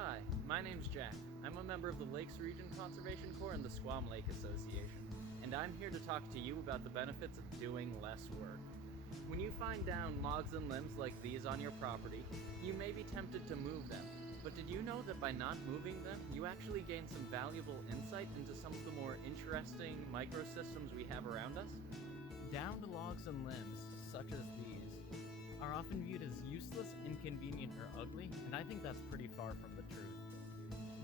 Hi, my name's Jack. I'm a member of the Lakes Region Conservation Corps and the Squam Lake Association, and I'm here to talk to you about the benefits of doing less work. When you find down logs and limbs like these on your property, you may be tempted to move them, but did you know that by not moving them, you actually gain some valuable insight into some of the more interesting microsystems we have around us? Downed logs and limbs, such as these, are often viewed as useless, inconvenient, or ugly, and I think that's pretty far from the truth.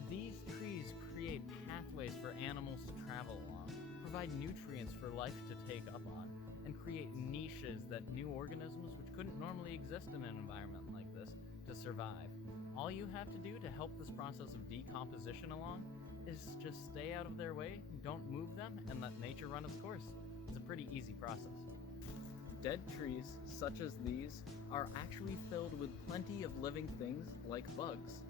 These trees create pathways for animals to travel along, provide nutrients for life to take up on, and create niches that new organisms which couldn't normally exist in an environment like this to survive. All you have to do to help this process of decomposition along is just stay out of their way, don't move them, and let nature run its course. It's a pretty easy process. Dead trees, such as these, are actually filled with plenty of living things like bugs.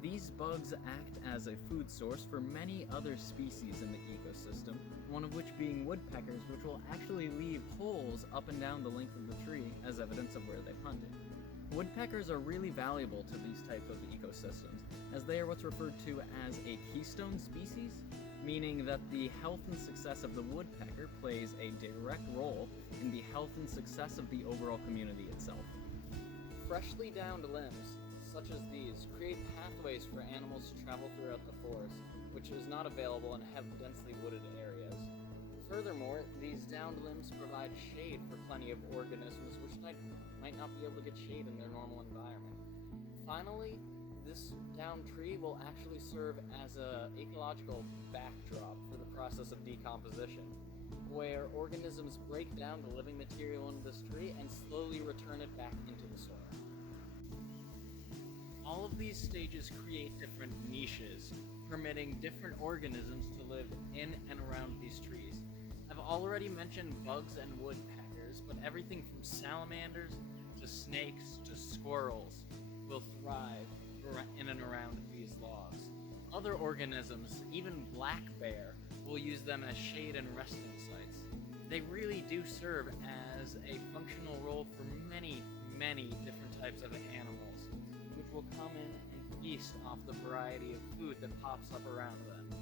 These bugs act as a food source for many other species in the ecosystem, one of which being woodpeckers, which will actually leave holes up and down the length of the tree as evidence of where they've hunted. Woodpeckers are really valuable to these types of ecosystems, as they are what's referred to as a keystone species, meaning that the health and success of the woodpecker plays a direct role in the health and success of the overall community itself. Freshly downed limbs, such as these, create pathways for animals to travel throughout the forest, which is not available in heavily densely wooded areas. Furthermore, these downed limbs provide shade for plenty of organisms which might not be able to get shade in their normal environment. Finally, this downed tree will actually serve as an ecological backdrop for the process of decomposition, where organisms break down the living material in this tree and slowly return it back into the soil. All of these stages create different niches, permitting different organisms to live in and around these trees. I've already mentioned bugs and woodpeckers, but everything from salamanders to snakes to squirrels will thrive in and around these logs. Other organisms, even black bear, will use them as shade and resting sites. They really do serve as a functional role for many, many different types of animals, which will come in and feast off the variety of food that pops up around them.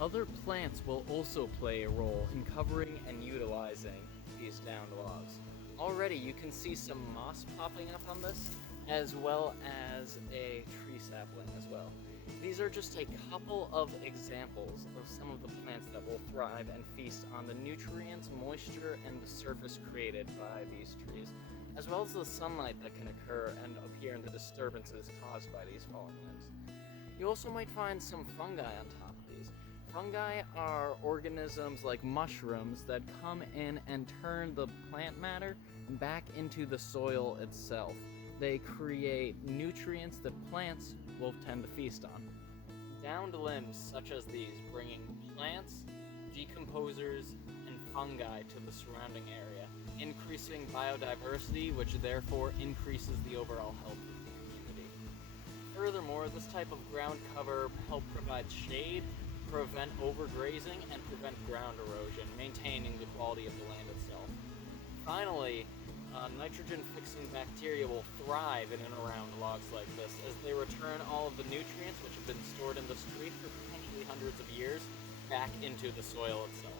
Other plants will also play a role in covering and utilizing these downed logs. Already you can see some moss popping up on this, as well as a tree sapling as well. These are just a couple of examples of some of the plants that will thrive and feast on the nutrients, moisture, and the surface created by these trees, as well as the sunlight that can occur and appear in the disturbances caused by these fallen limbs. You also might find some fungi on top of these. Fungi are organisms like mushrooms that come in and turn the plant matter back into the soil itself. They create nutrients that plants will tend to feast on. Downed limbs such as these bringing plants, decomposers, and fungi to the surrounding area, increasing biodiversity, which therefore increases the overall health of the community. Furthermore, this type of ground cover helps provide shade, prevent overgrazing, and prevent ground erosion, maintaining the quality of the land itself. Finally, nitrogen-fixing bacteria will thrive in and around logs like this as they return all of the nutrients which have been stored in this tree for potentially hundreds of years back into the soil itself.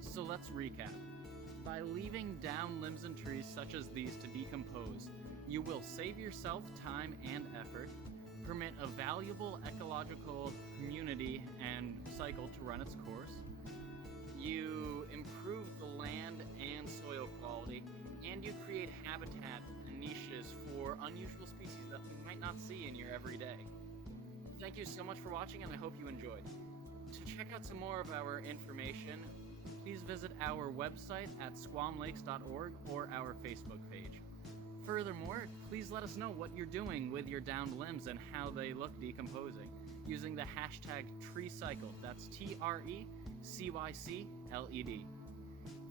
So let's recap. By leaving down limbs and trees such as these to decompose, you will save yourself time and effort, permit a valuable ecological community and cycle to run its course, you improve the land and soil quality, and you create habitat and niches for unusual species that you might not see in your everyday. Thank you so much for watching, and I hope you enjoyed. To check out some more of our information, please visit our website at squamlakes.org or our Facebook page. Furthermore, please let us know what you're doing with your downed limbs and how they look decomposing using the hashtag TreeCycled. That's TRECYCLED.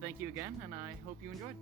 Thank you again, and I hope you enjoyed.